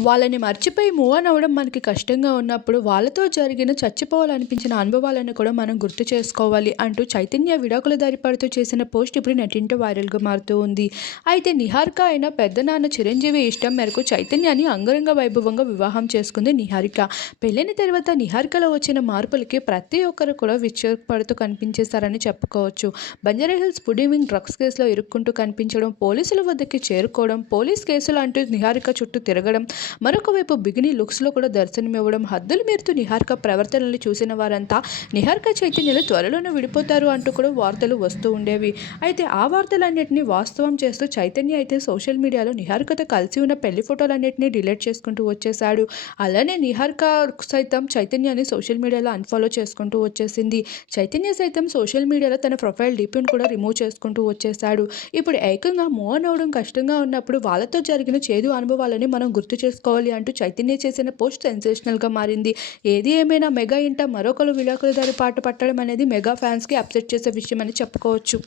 వాళ్ళని మర్చిపోయి move on అవ్వడం మనకి కష్టంగా ఉన్నప్పుడు వాళ్ళతో జరిగిన చచ్చిపోవాలనిపించిన అనుభవాలను కూడా మనం గుర్తు చేసుకోవాలి అంటూ చైతన్య విడాకుల దారి పడుతూ చేసిన పోస్ట్ ఇప్పుడు నెటింట వైరల్గా మారుతూ ఉంది. అయితే నిహారిక అయిన పెద్ద నాన్న చిరంజీవి ఇష్టం మేరకు చైతన్యాన్ని అంగరంగ వైభవంగా వివాహం చేసుకుంది నిహారిక. పెళ్ళైన తర్వాత నిహారికలో వచ్చిన మార్పులకి ప్రతి ఒక్కరు కూడా విచ్చపడుతూ కనిపించేశారని చెప్పుకోవచ్చు. బంజారాహిల్స్ పుడివింగ్ డ్రగ్స్ కేసులో ఇరుక్కుంటూ కనిపించడం పోలీసుల వద్దకి చేరుకోవడం పోలీస్ కేసులు అంటూ నిహారిక చుట్టూ తిరగడం మరొక వైపు బిగిని లుక్స్లో కూడా దర్శనమివ్వడం హద్దులు మీరుతూ నిహారిక ప్రవర్తనలు చూసిన వారంతా నిహారిక చైతన్యలు త్వరలోనే విడిపోతారు అంటూ కూడా వార్తలు వస్తూ ఉండేవి. అయితే ఆ వార్తలన్నింటినీ వాస్తవం చేస్తూ చైతన్య అయితే సోషల్ మీడియాలో నిహారికతో కలిసి ఉన్న పెళ్ళి ఫోటోలన్నింటినీ డిలీట్ చేసుకుంటూ వచ్చేశాడు. అలానే నిహారిక సైతం చైతన్యాన్ని సోషల్ మీడియాలో అన్ఫాలో చేసుకుంటూ వచ్చేసింది. చైతన్య సైతం సోషల్ మీడియాలో తన ప్రొఫైల్ డీపీని కూడా రిమూవ్ చేసుకుంటూ వచ్చేసాడు ఇప్పుడు ఏకంగా మోహన్ అవడం కష్టంగా ఉన్నప్పుడు వాళ్ళతో జరిగిన చేదు అనుభవాలని మనం గుర్తు చేసుకోవాలి అంటూ చైతన్య చేసిన పోస్ట్ సెన్సేషనల్గా మారింది. ఏది ఏమైనా మెగా ఇంట మరొకరు విడాకుల దారి పాట పట్టడం అనేది మెగా ఫ్యాన్స్కి అప్సెట్ చేసే విషయం అని చెప్పుకోవచ్చు.